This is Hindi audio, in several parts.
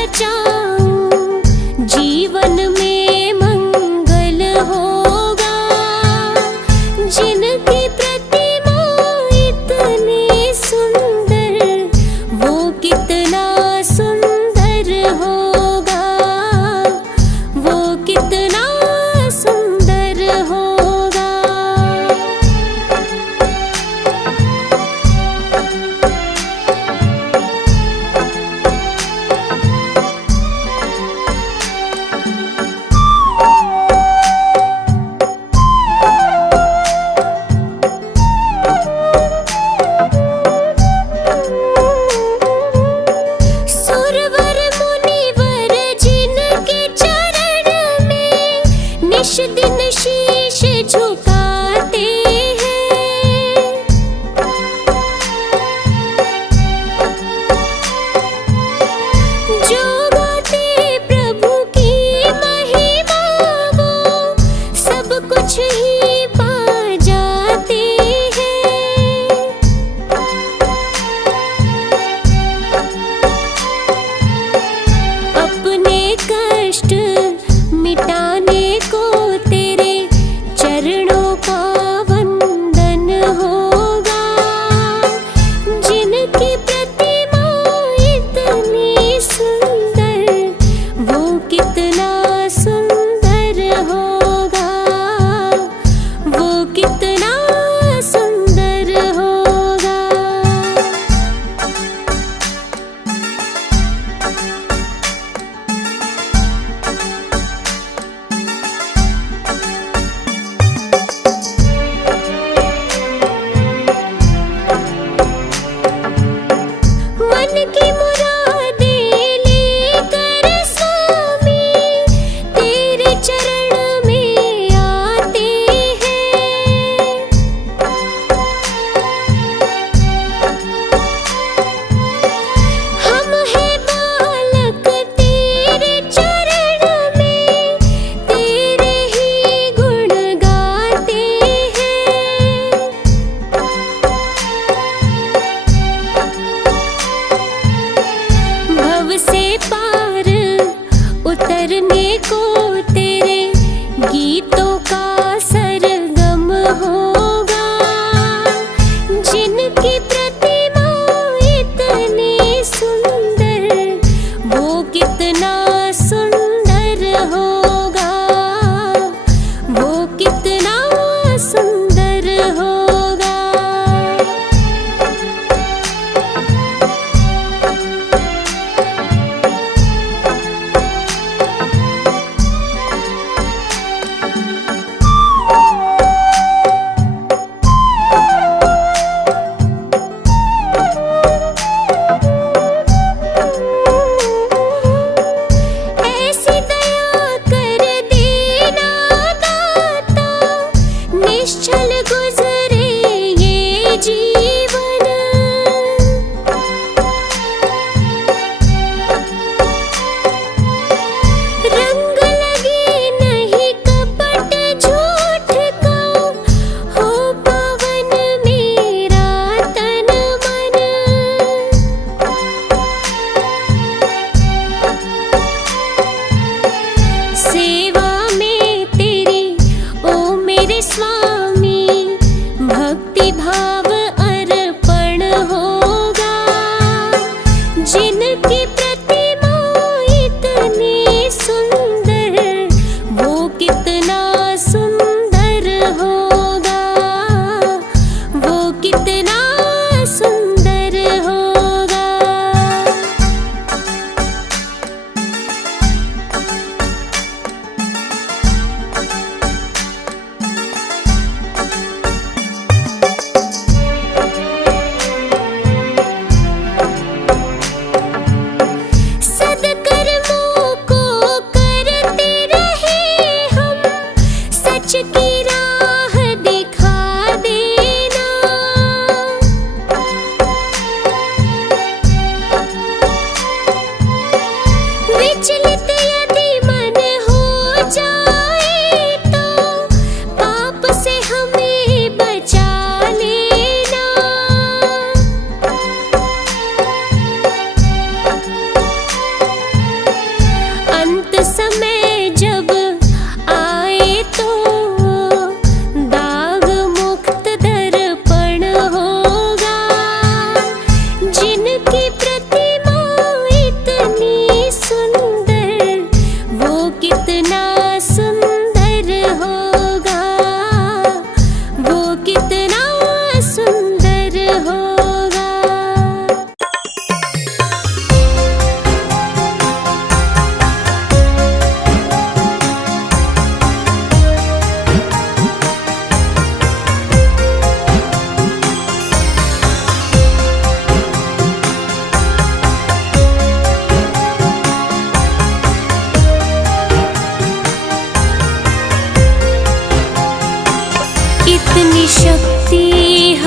रचाऊं, जीवन में मंगल होगा। जिनकी प्रतिमा इतनी सुंदर, वो कितना सुंदर होगा, वो कितना सुंदर होगा।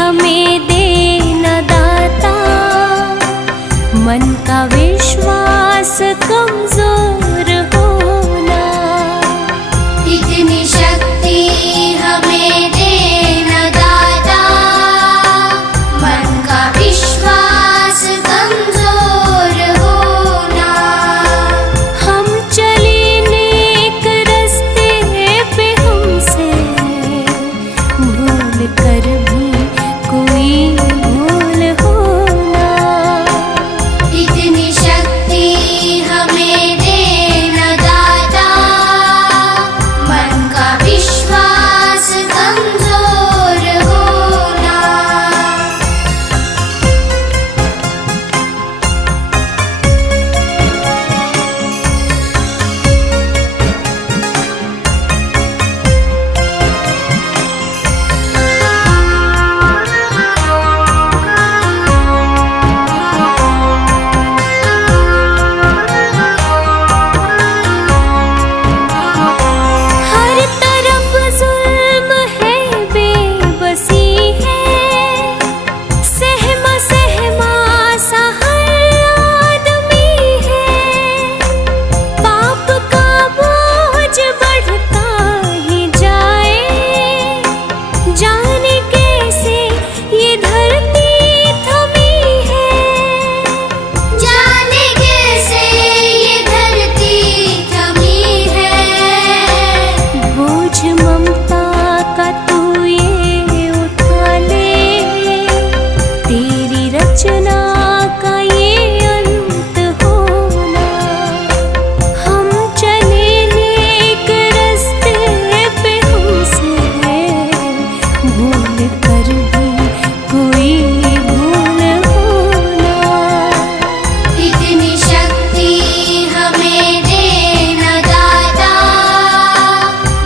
हमें देना दाता, मन का विश्वास कमजोर होना। इतनी शक्ति हमें देना दाता, मन का विश्वास कमजोर होना। हम चले नेक रस्ते पे, हमसे भूल कर भी कोई भूल होना। इतनी शक्ति हमें देना दाता, मन का विश्वास कमजोर होना। हर तरफ जुल्म है, बेबसी है, सहमा सहमा सा हर आदमी है। पाप का बोझ बढ़ता ही जाए, जाने कैसे ये धरती थमी है। जाने कैसे ये धरती थमी है। बोझ ममता का तू ये उठा ले, तेरी रचना का ये अंत होना। हम चले नेक रस्ते पे, हमसे भूल कर भी कोई भूल होना। इतनी शक्ति हमें देना दाता,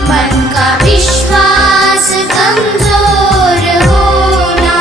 मन का विश्वास कमजोर होना।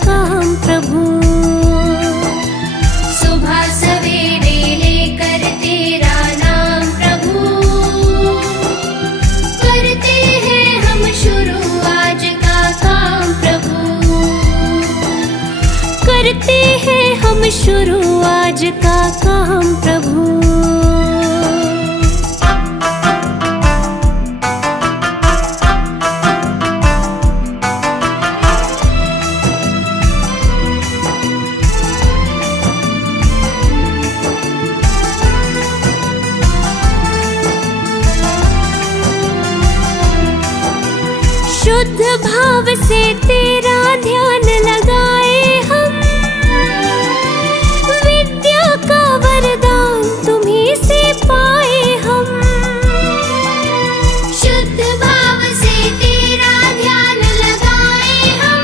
काम प्रभु। सुबह सवेरे लेकर तेरा नाम प्रभु, करते हैं हम शुरू आज का काम प्रभु। करते हैं हम शुरू आज का काम प्रभु। शुद्ध भाव से तेरा ध्यान लगाए हम, विद्या का वरदान तुम्हीं से पाए हम। शुद्ध भाव से तेरा ध्यान लगाए हम,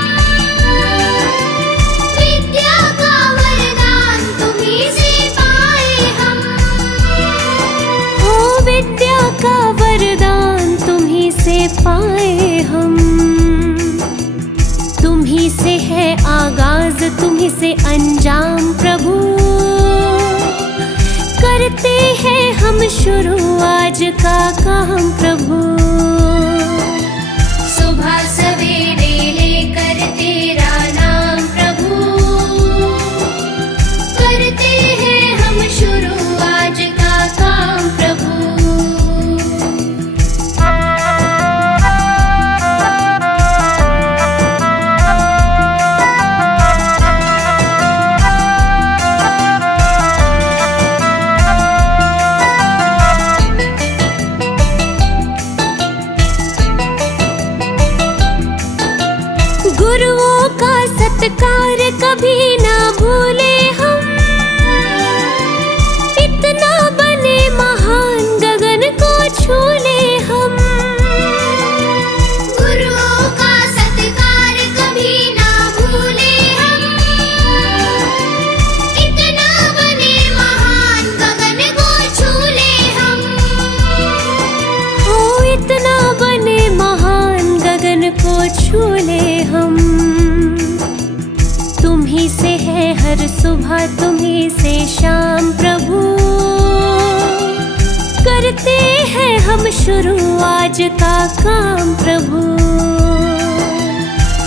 विद्या का वरदान तुम्हीं से पाए हम। हो विद्या का वरदान तुम्हीं से पाए हम। तुम्हीं से है आगाज, तुम्हीं से अंजाम प्रभु। करते हैं हम शुरू आज का काम प्रभु। सुबह सवेरे लेकर तेरा नाम प्रभु, करते हैं हम शुरू आज का काम प्रभु। गुरुओं का सत्कार कभी ना भूले हम, इतना बने महान गगन को छू ले हम। गुरुओं का सत्कार कभी ना भूले हम, इतना बने महान गगन को छू ले हम। हो इतना बने महान गगन को छू ले हम। तुम्हीं से है हर सुबह, तुम्हीं से शाम प्रभु। करते हैं हम शुरू आज का काम प्रभु।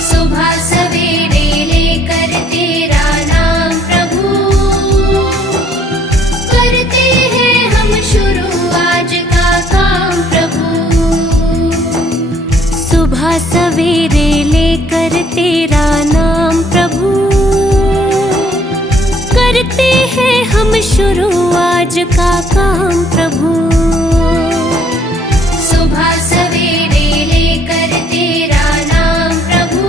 सुबह सवेरे लेकर तेरा नाम प्रभु, करते हैं हम शुरू आज का काम प्रभु। सुबह सवेरे लेकर तेरा नाम प्रभु, करते हैं हम शुरू आज का काम प्रभु। सुबह सवेरे लेकर तेरा नाम प्रभु,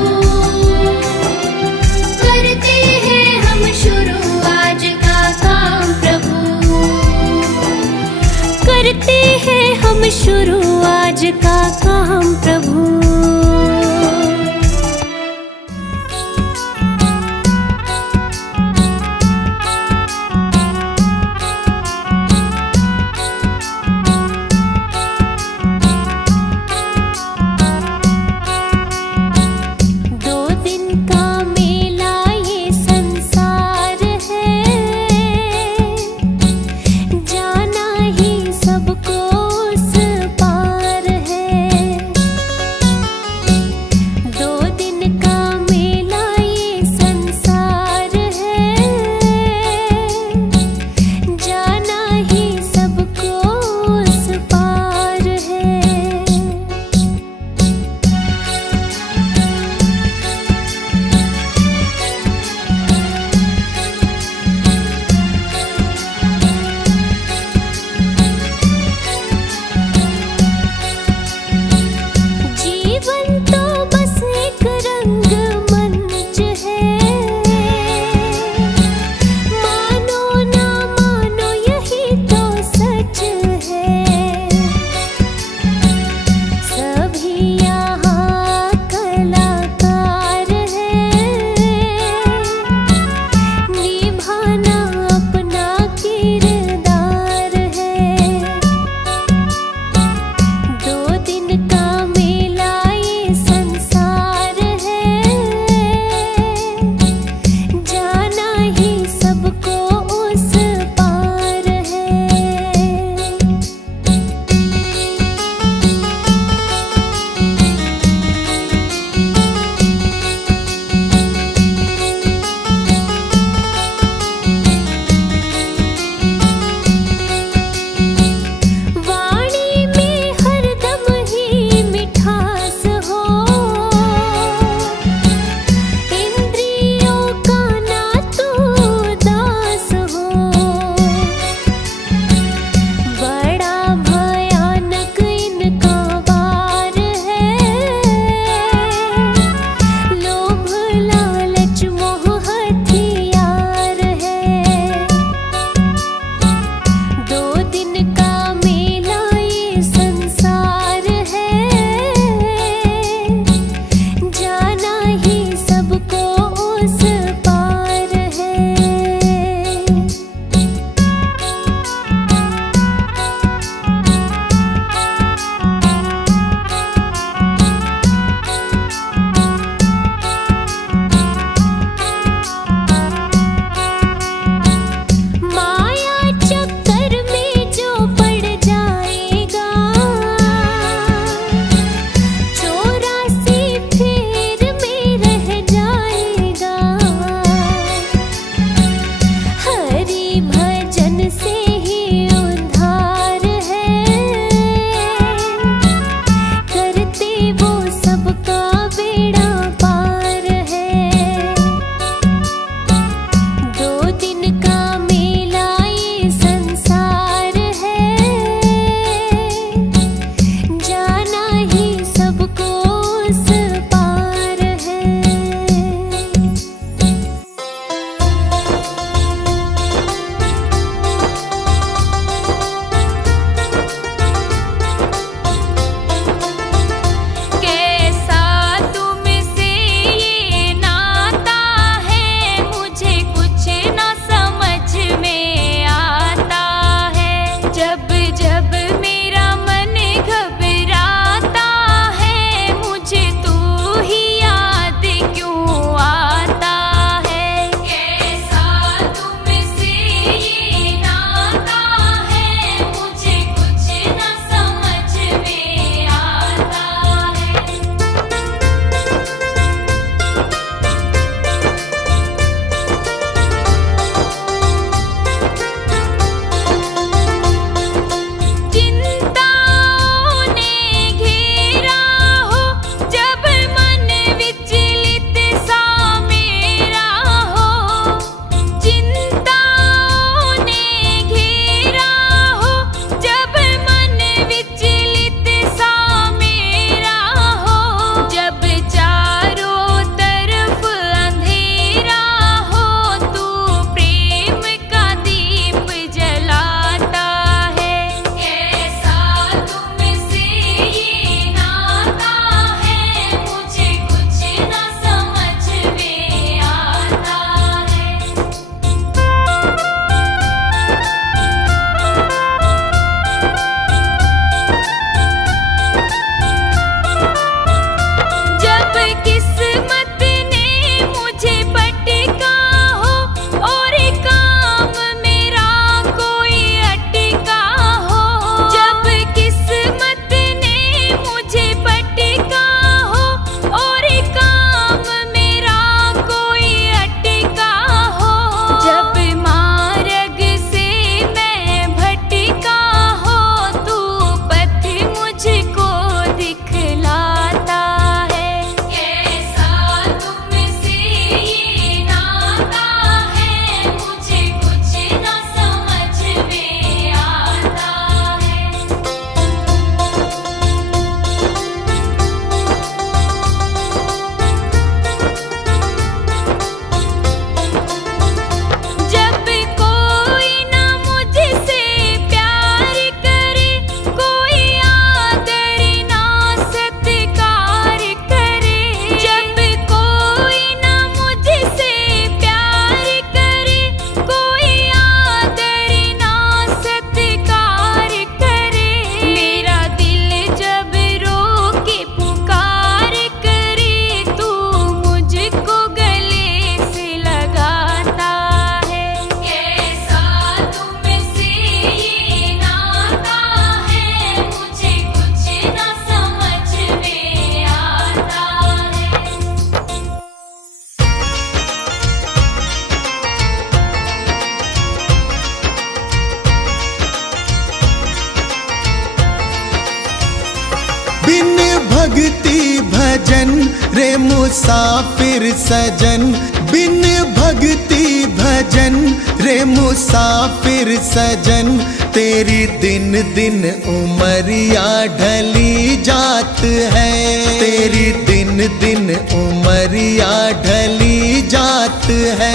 रे मुसाफिर सजन, बिन भक्ति भजन रे मुसाफिर सजन, तेरी दिन दिन उमरिया ढली जात है, तेरी दिन दिन उमरिया ढली जात है।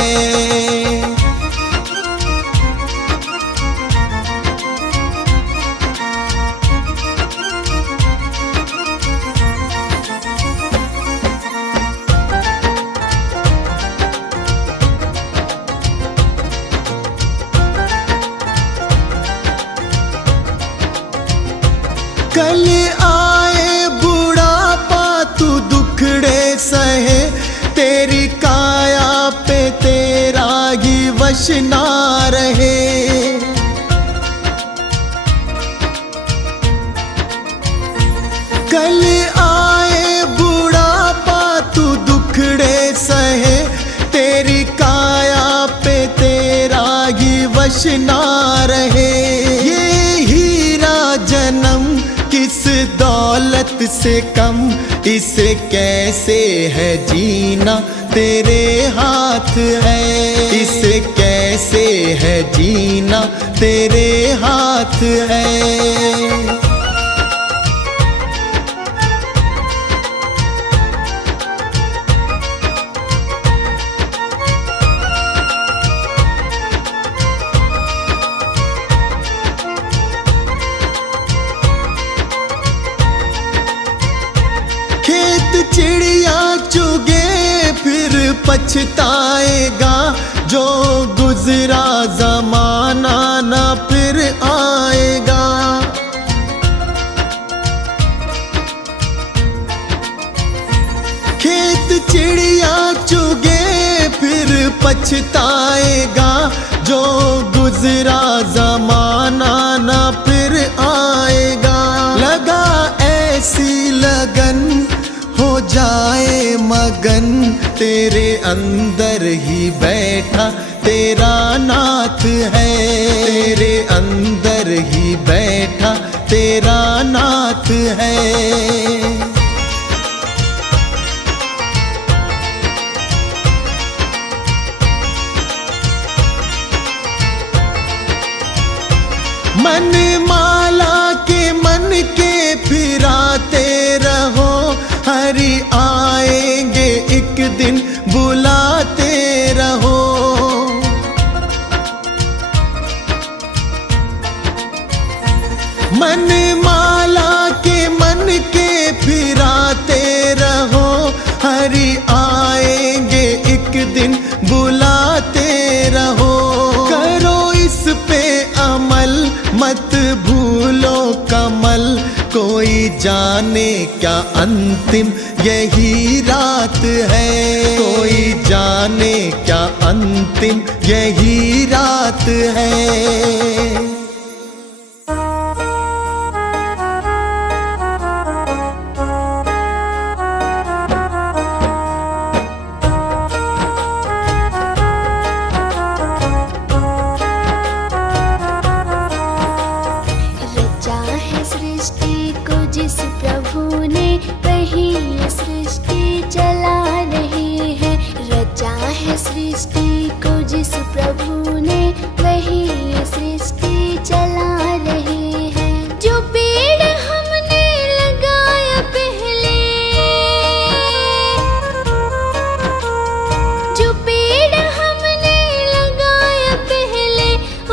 कल आए बुढ़ापा तू दुखड़े सहे, तेरी काया पे तेरा ही वश ना रहे। कल आए बुढ़ापा तू दुखड़े सहे, तेरी काया पे तेरा ही वश ना रहे। ये हीरा जन्म किस दौलत से कम, इसे कैसे है जीना तेरे हाथ है, इसे कैसे है जीना तेरे हाथ है। चिड़िया चुगे फिर पछताएगा, जो गुजरा जमाना ना फिर आएगा। खेत चिड़िया चुगे फिर पछताएगा, जो गुजरा जमाना ना फिर आएगा। लगा ऐसी लगन हो जाए मगन, तेरे अंदर ही बैठा तेरा नाथ है, तेरे अंदर ही बैठा तेरा नाथ है। मन माला के मन के फिराते रहो, हरि आएंगे एक दिन बुलाते रहो। मन माला के मन के फिराते रहो, हरि आएंगे एक दिन बुलाते रहो। करो इस पे अमल मत भूलो कमल, कोई जाने क्या अंतिम यही रात है, कोई जाने क्या अंतिम यही रात है। जिस प्रभु ने वही सृष्टि चला रही है, रचा है सृष्टि को जिस प्रभु ने वही सृष्टि चला रही है। जो पेड़ हमने लगाया पहले, जो पेड़ हमने लगाया पहले,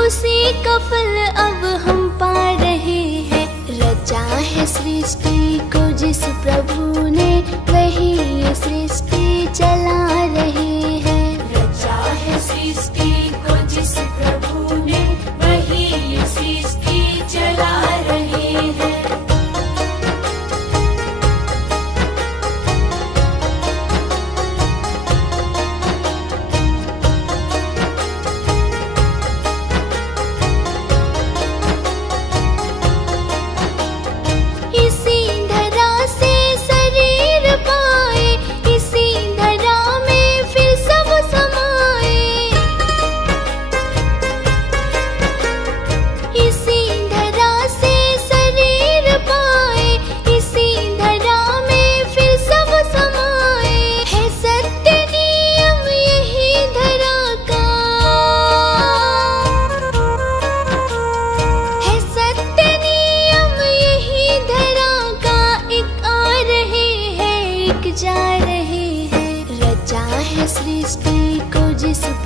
उसी का फल अब हम पा रहे हैं। रचा है सृष्टि को जिस प्रभु ने वही सृष्टि चला रही है, रचा है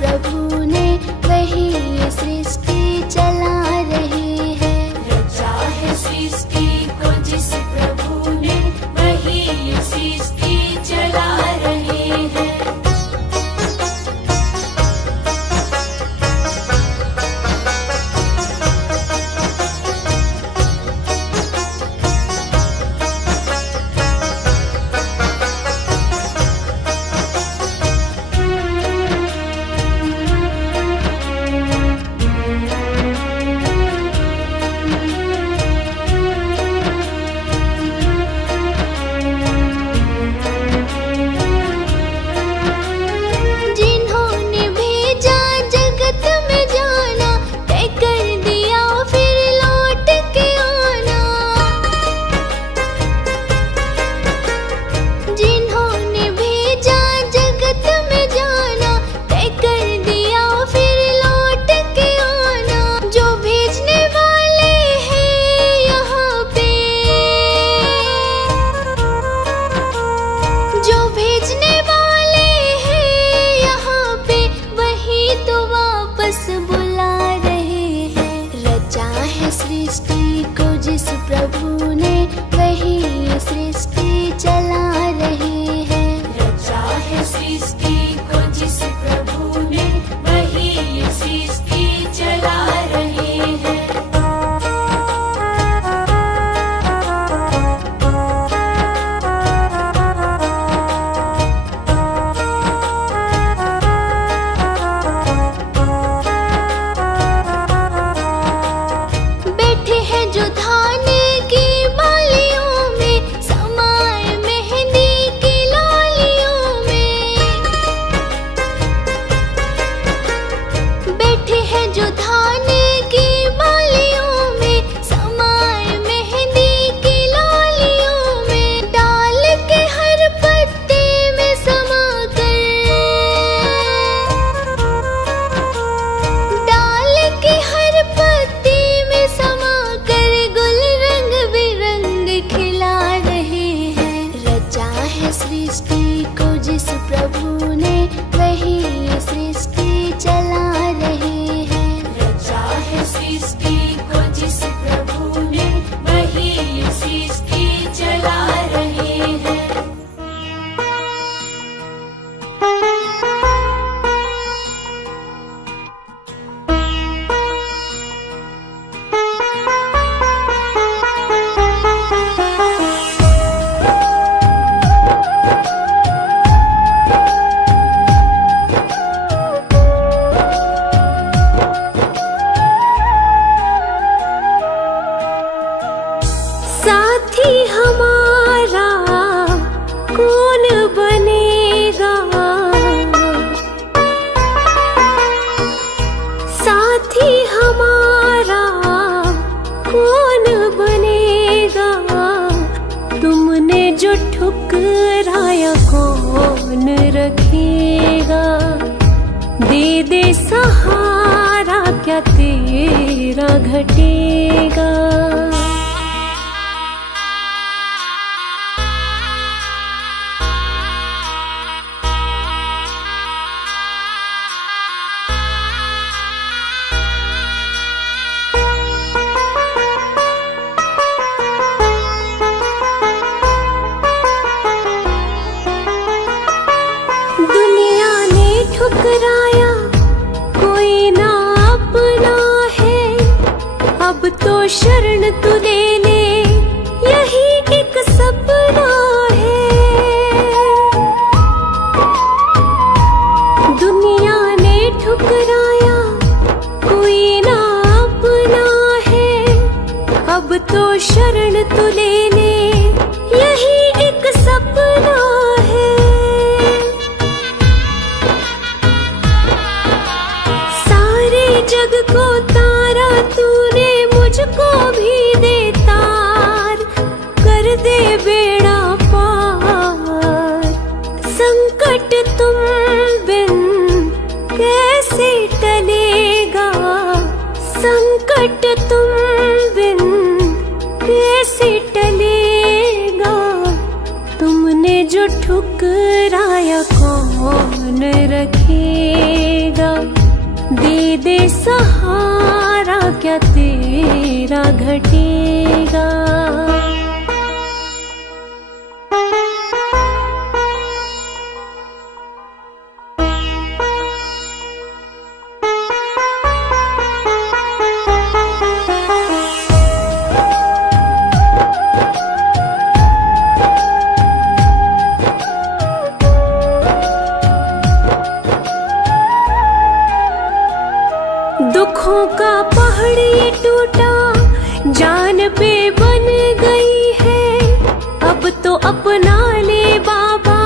प्रभु ने वही ये सृष्टि चला रहे हैं। रचा है सृष्टि को जिस प्रभु ने वही ये सृष्टि चला रहे हैं। जिन्होंने भेजा जगत में जाना, तय कर दिया फिर लौट के आना। जिन्होंने भेजा जगत में जाना, तय कर दिया फिर लौट के आना। जो भेजने वाले हैं यहाँ पे, जो भेजने वाले हैं यहाँ पे, वही तो वापस बुला रहे हैं। रचा है सृष्टि को जिस प्रभु ने वही ये सृष्टि चला रहे हैं। रचा है सृष्टि को जिस प्रभु ने वही ये सृष्टि चला रहे हैं। बैठे हैं जो धान की बालियों में, समाए मेहंदी की लालियों में। बैठे हैं जो धान की बालियों में, समाए मेहंदी की लालियों में। डाल के हर पत्ते में समा कर, डाल के हर पत्ते में समा कर, गुल रंग बिरंग खिला रहे हैं। रचा है सृष्टि को जिस प्रभु ने वही ये सृष्टि चला रहे हैं। रचा है सृष्टि को जिस प्रभु ने वही ये सृष्टि चला रहे हैं। साथी हमारा कौन बनेगा, साथी हमारा कौन बनेगा। तुमने जो ठुकराया कौन रखेगा। दे दे सहारा क्या तेरा घटेगा। दुनिया ने ठुकराया कोई ना अपना है। अब तो शरण तू ले ले, यही एक सपना है। दुनिया ने ठुकराया कोई ना अपना है। अब तो शरण तू ले ले, यही एक सपना है। सारे जग को तारा तूने, मुझको भी दे तार। कर दे बेड़ा पार। संकट तुम बिन कैसे टलेगा। संकट तुम बिन कैसे टलेगा। तुमने जो ठुकराया कौन रखेगा। दे सहारा, क्या तेरा घटेगा। दुखों का पहाड़ ये टूटा, जान पे बन गई है। अब तो अपना ले बाबा,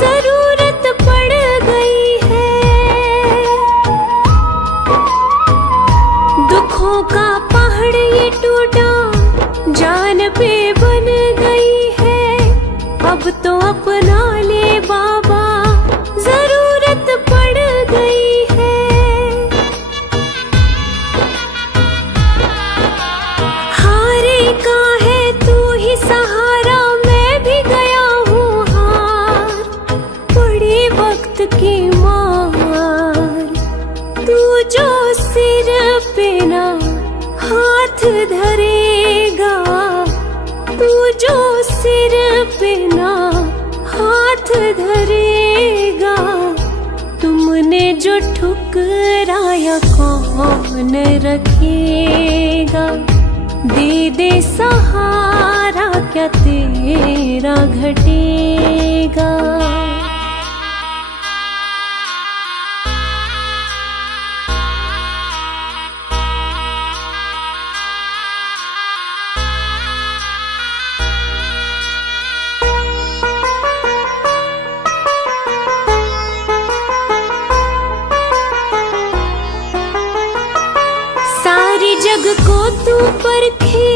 जरूरत पड़ गई है। दुखों का पहाड़ ये टूटा, जान पे बन गई है। अब तो अपना ले बाबा, जरूरत पड़ गई है। का है तू ही सहारा, मैं भी गया हूँ हार। पड़ी वक्त की मार, तू जो सिर पे ना हाथ धरेगा, तू जो सिर पे ना हाथ धरेगा। तुमने जो ठुकराया कौन रखेगा। दे दे सहारा, क्या तेरा घटेगा। सारी जग को तू परखे,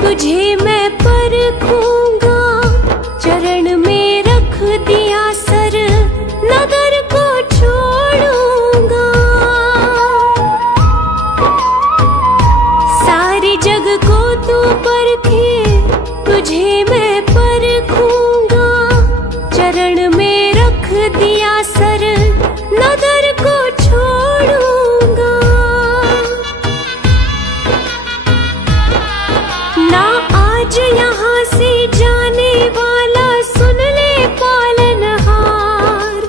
तुझे मैं परखूंगा। चरण में रख दिया सर, नगर को छोड़ूंगा। सारी जग को तू परखे, तुझे मैं परखूंगा। चरण में रख दिया सर, नगर को छोड़ूंगा। ना आज यहाँ से जाने वाला, सुन ले पालनहार।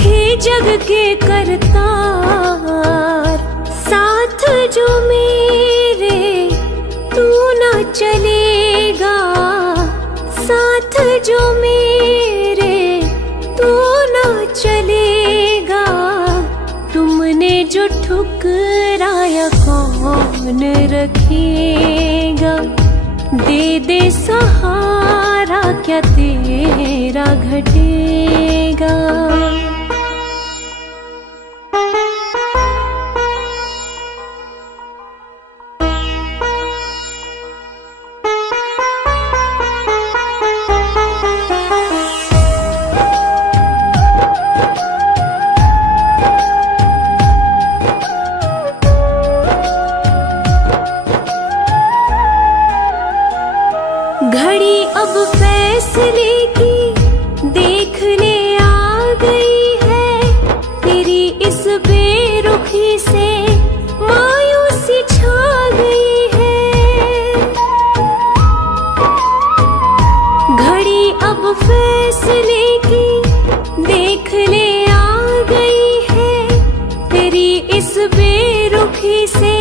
हे जग के करतार, साथ जो मेरे तू ना चलेगा। साथ जो मेरे तू ना चलेगा। तुमने जो ठुकराया कौन रखेगा। दे दे सहारा, क्या तेरा घटेगा। घड़ी अब फैसले की देखने आ गई है। तेरी इस बेरुखी से मायूसी छा गई है। घड़ी अब फैसले की देखने आ गई है। तेरी इस बेरुखी से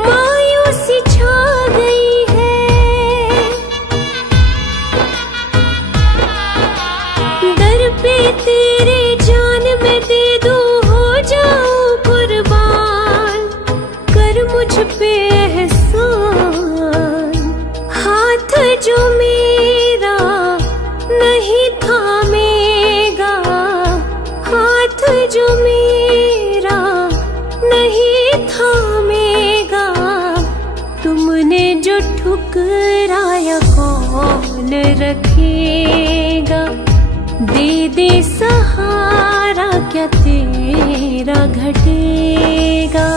मायूसी छा गई है। दर पे तेरे जान में दे दूं, हो जाऊं कुर्बान। कर मुझ पे एहसान, हाथ जो मेरा नहीं थामेगा। हाथ जो मेरा नहीं थामेगा। तुमने जो ठुकराया कौन रखेगा। दे दे सहारा, क्या तेरा घटेगा।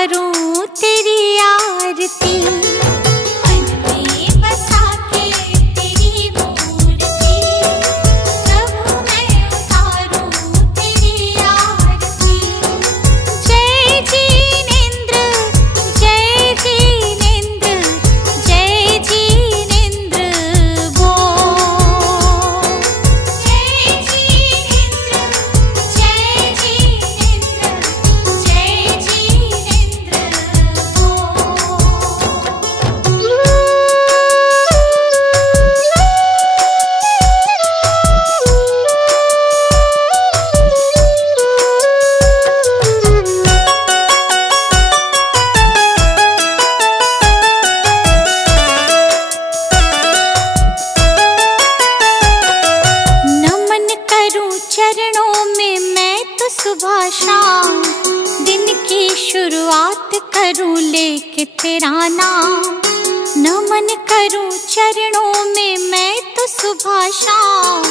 उतारूं तेरी आरती। मन में बसा के तेरी मूर्ति, प्रभु मैं उतारूं तेरी आरती। जय जिनेंद्र जय जिनेंद्र जय जिनेंद्र बोल। जय जिनेंद्र जय जिनेंद्र जय जिनेंद्र नमन करूं चरणों में मैं तो सुबह शाम, दिन की शुरुआत करूं लेके तेरा नाम। नमन करूं चरणों में मैं तो सुबह शाम,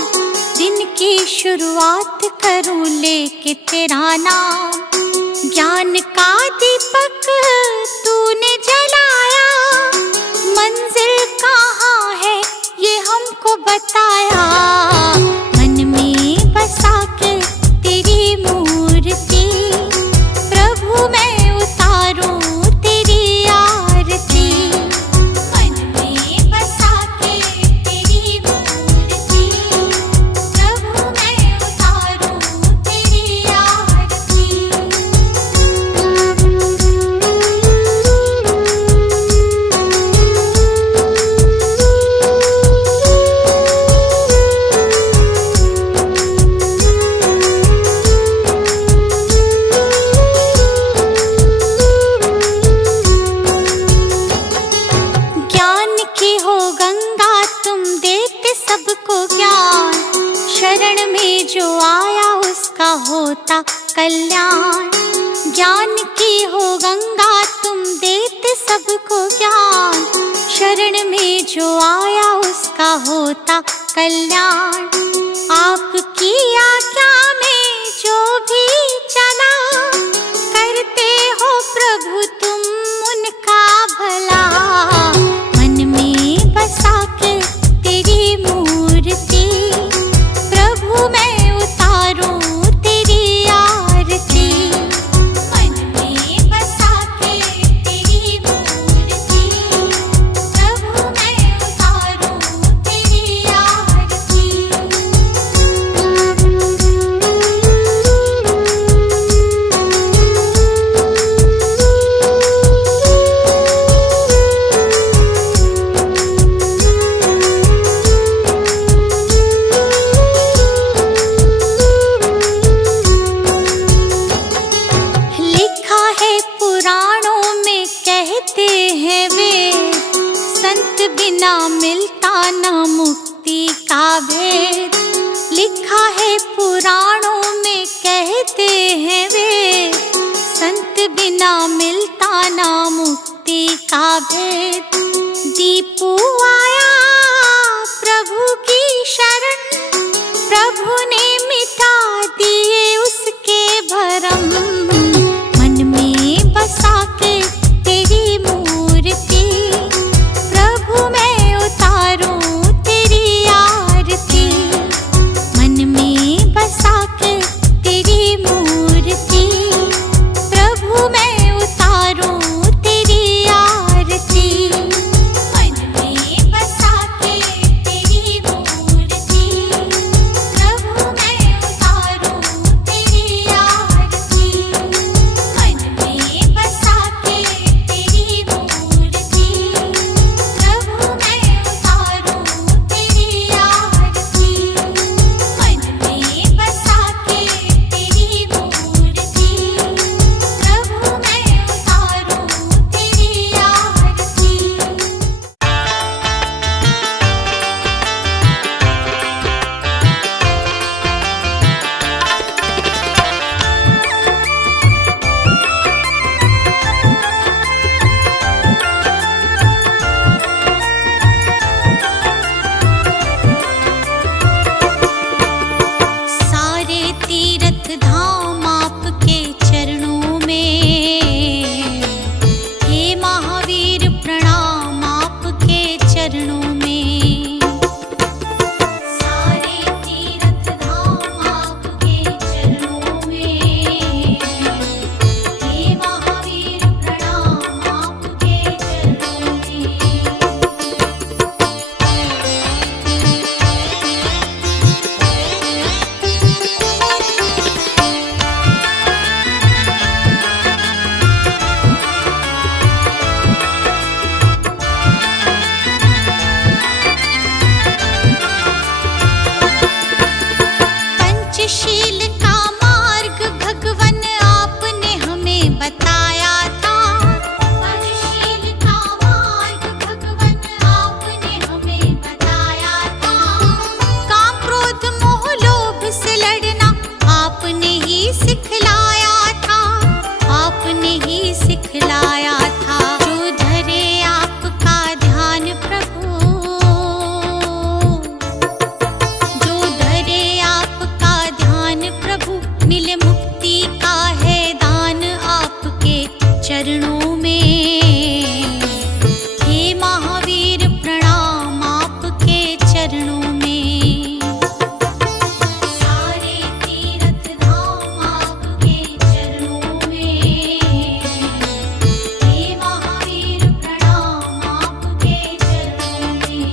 दिन की शुरुआत करूं लेके तेरा नाम। ज्ञान का दीपक तूने जलाया, मंजिल कहाँ है ये हमको बताया। मन में बसा के तेरी मूर्ति, प्रभु मैं उतारूं तेरी आरती। मन में बसा के तेरी मूर्ति, प्रभु मैं उतारूं तेरी आरती। ज्ञान की हो गंगा तुम देते सबको ज्ञान, शरण में जो आया उसका होता कल्याण। ज्ञान की हो गंगा तुम देते सबको ज्ञान, शरण में जो आया उसका होता कल्याण। आपकी आज्ञा में जो भी चला, करते हो प्रभु तुम उनका भला। मन में बसा के तेरी मूर्ति, प्रभु मैं उतारूं तेरी आरती। मन में बसा के तेरी मूर्ति, प्रभु मैं उतारूं तेरी आरती। लिखा है पुराणों में कहते हैं वे, संत बिना मिलता ना मुक्ति का भेद। लिखा है पुराणों में कहते हैं वे, संत बिना मिलता ना मुक्ति का भेद। दीपू आया प्रभु की शरण, प्रभु ने मिटा दिए उसके भरम। मन में बसा के तेरी मूर्ति, प्रभु मैं उतारूं तेरी आरती। मन में बसा के तेरी मूर्ति, प्रभु मैं उतारूं तेरी आरती। मन में बसा के तेरी मूर्ति, प्रभु मैं चरणों में। हे महावीर प्रणाम आपके चरणों में। सारे तीर्थ धाम आपके चरणों में। हे महावीर प्रणाम आपके चरणों में।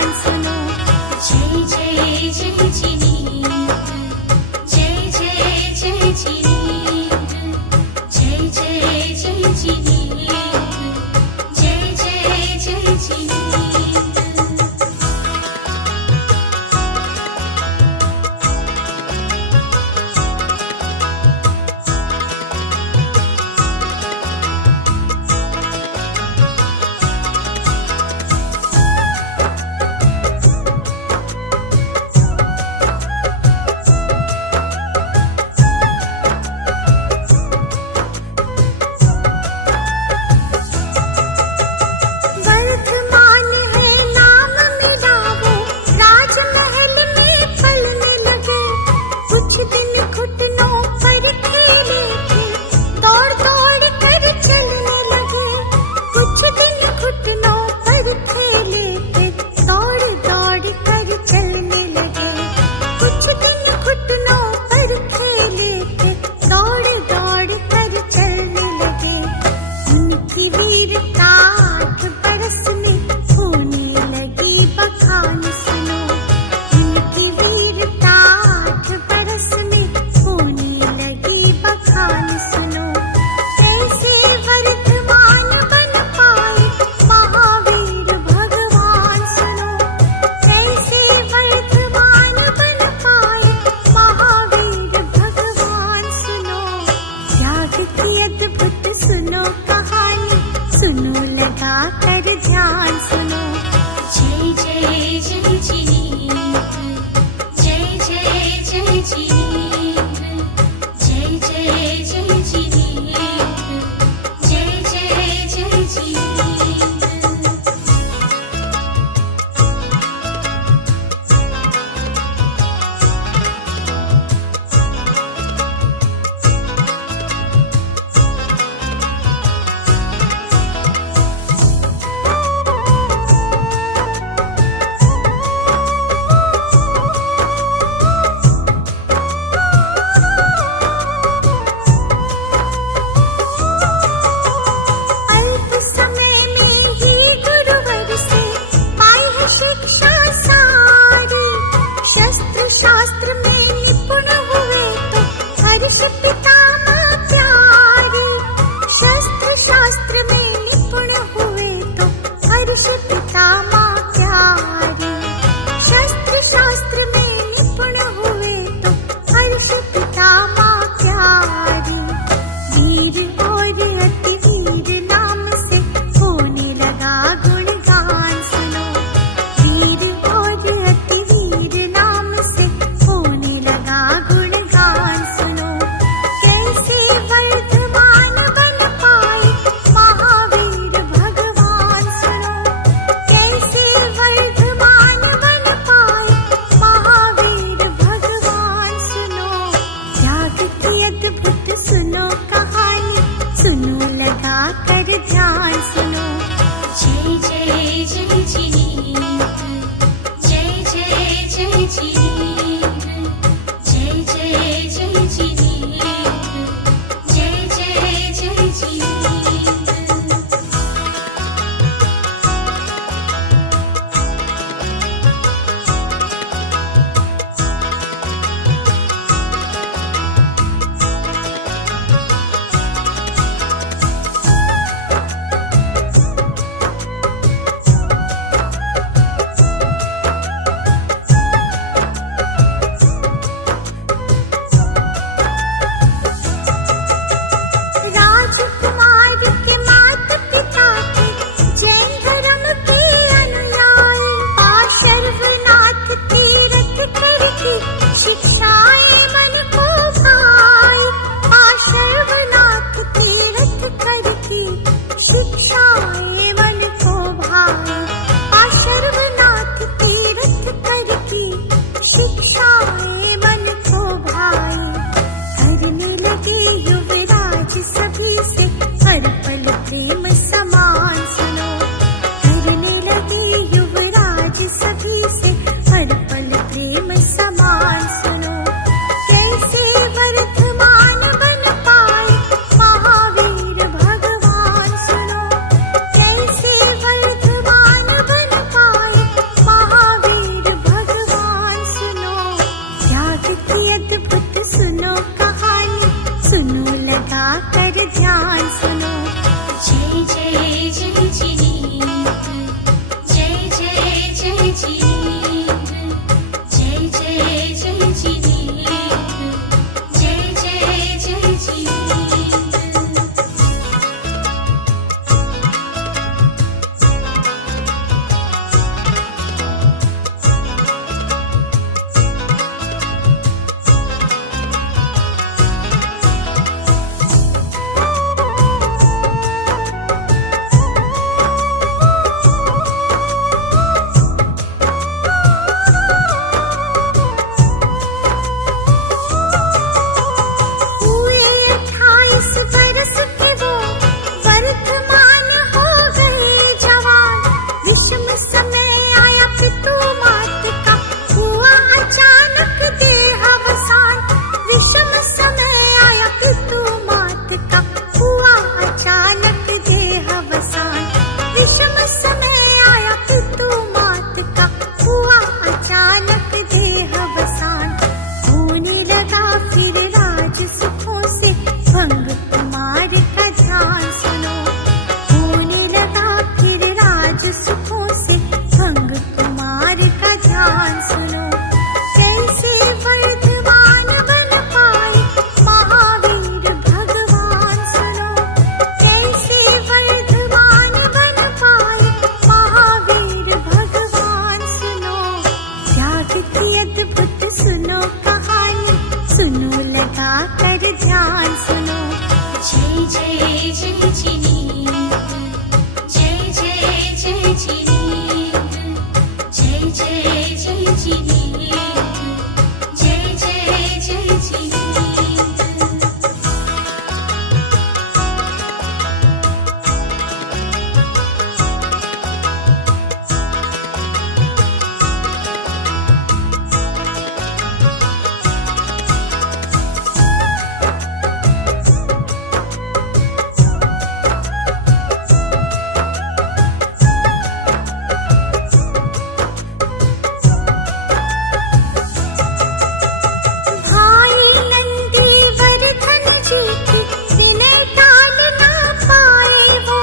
पुराण सुनो। जय जय जय जिनेन्द्र, जय जय जय जिनेन्द्र, जय जय जय जिनेन्द्र, जय जय जय जिनेन्द्र। जय जय जिनेन्द्र, जय जय जय जिनेन्द्र। भाई नंदी वर्धन जी की दिने टाल ना पाए वो,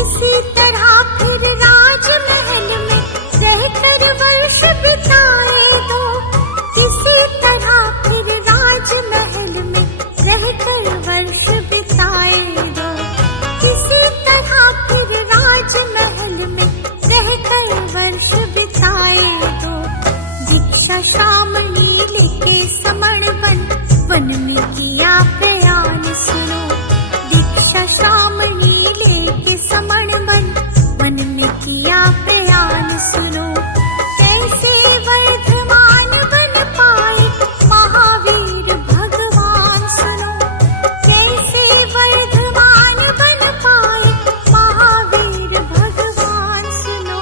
इसी तरह फिर राजमहल में रहकर वर्ष बिताए दो। इसी तरह फिर राजमहल में रहकर वर्ष बिताए दो। इसी तरह फिर राजमहल में रहकर वर्ष बिताए दो। दीक्षा श्रामणी लेके समण वन में किया प्रयाण सुनो। दीक्षा श्रामणी लेके समण वन में किया प्रयाण सुनो। कैसे वर्धमान बन पाए महावीर भगवान सुनो। कैसे वर्धमान बन पाए महावीर भगवान सुनो।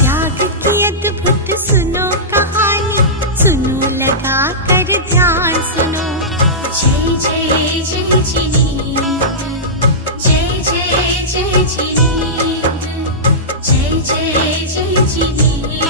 त्याग की अद्भुत सुनो कहानी, सुनो लगा कर ध्यान सुनो। जय जय जय जिनेन्द्र, जय जय जय जिनेन्द्र, जय जय जय जिनेन्द्र।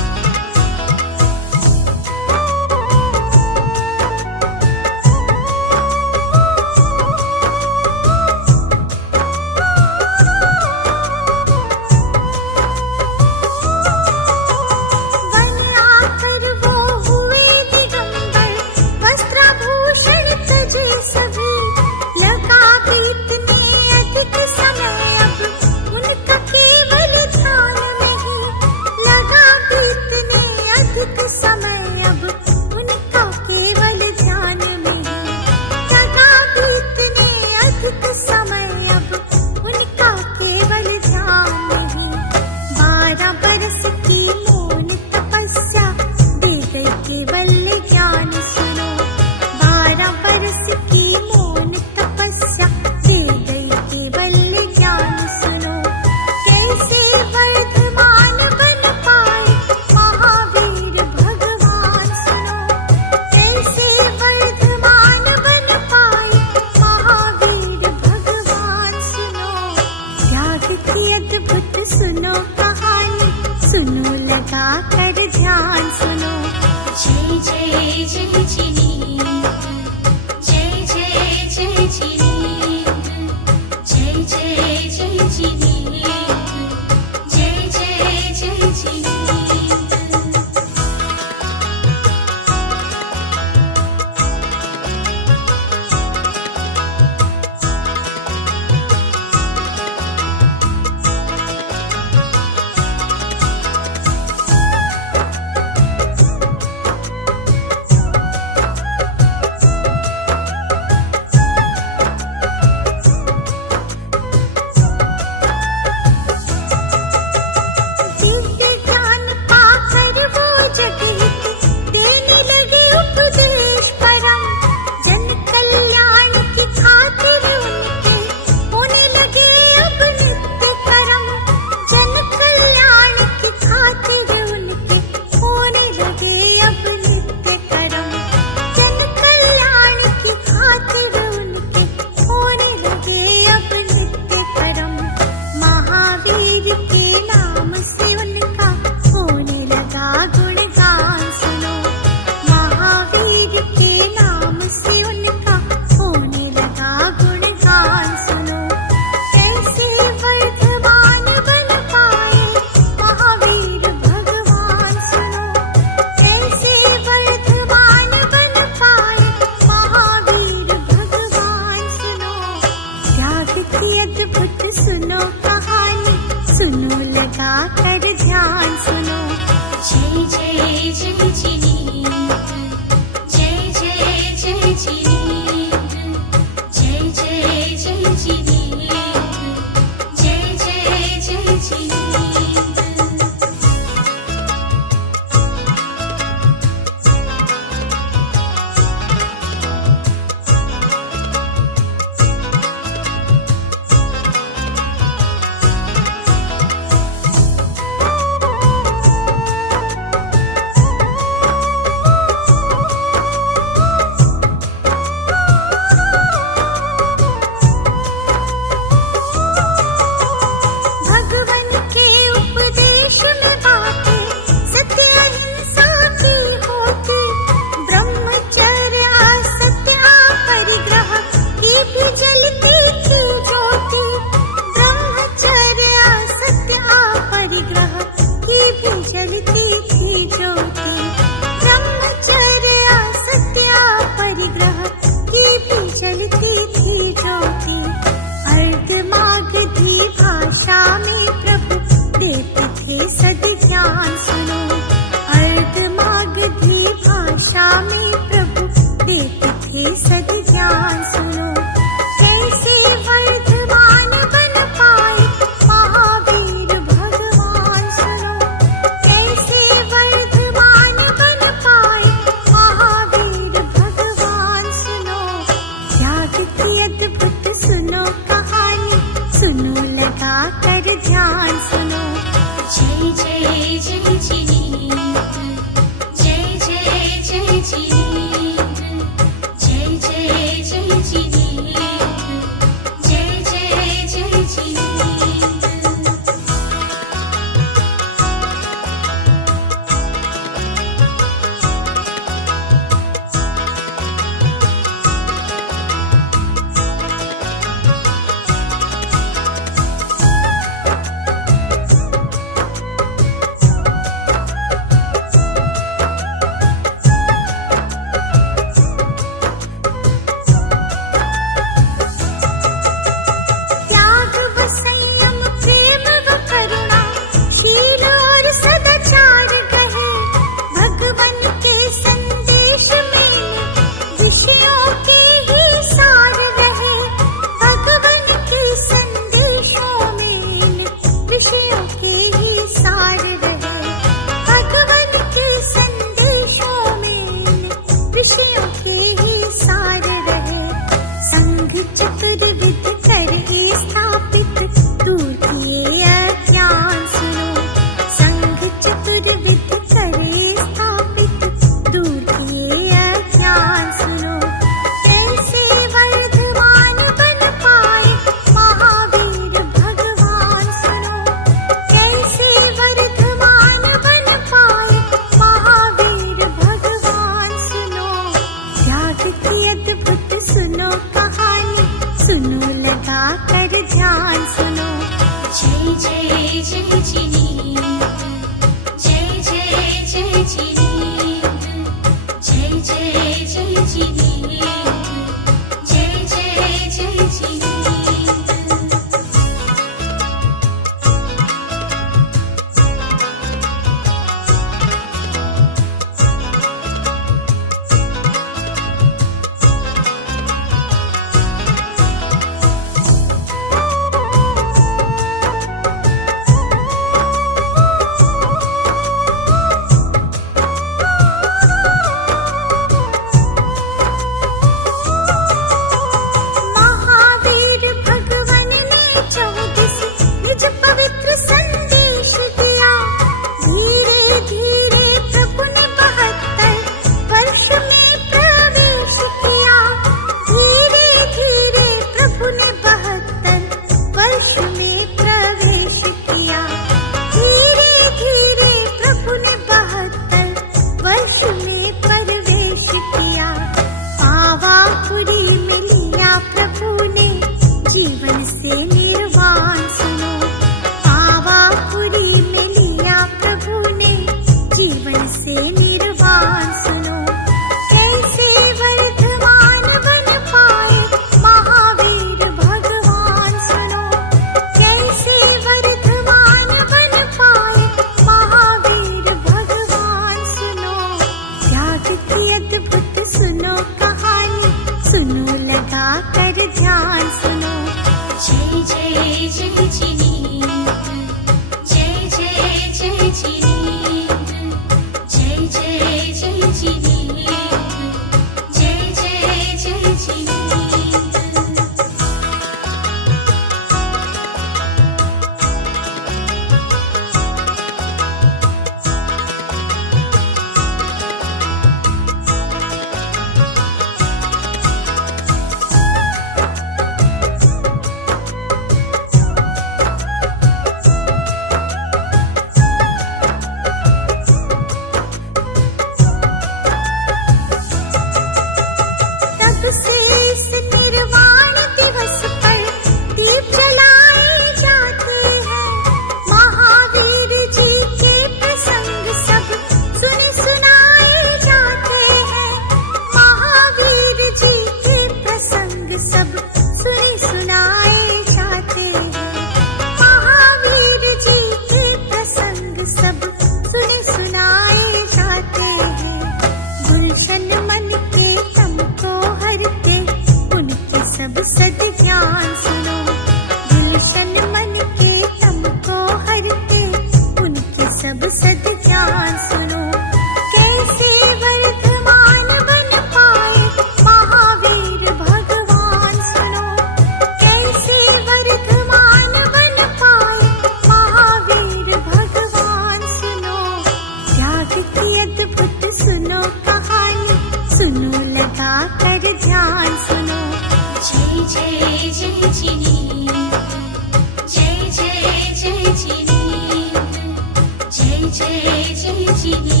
जय जय जिनी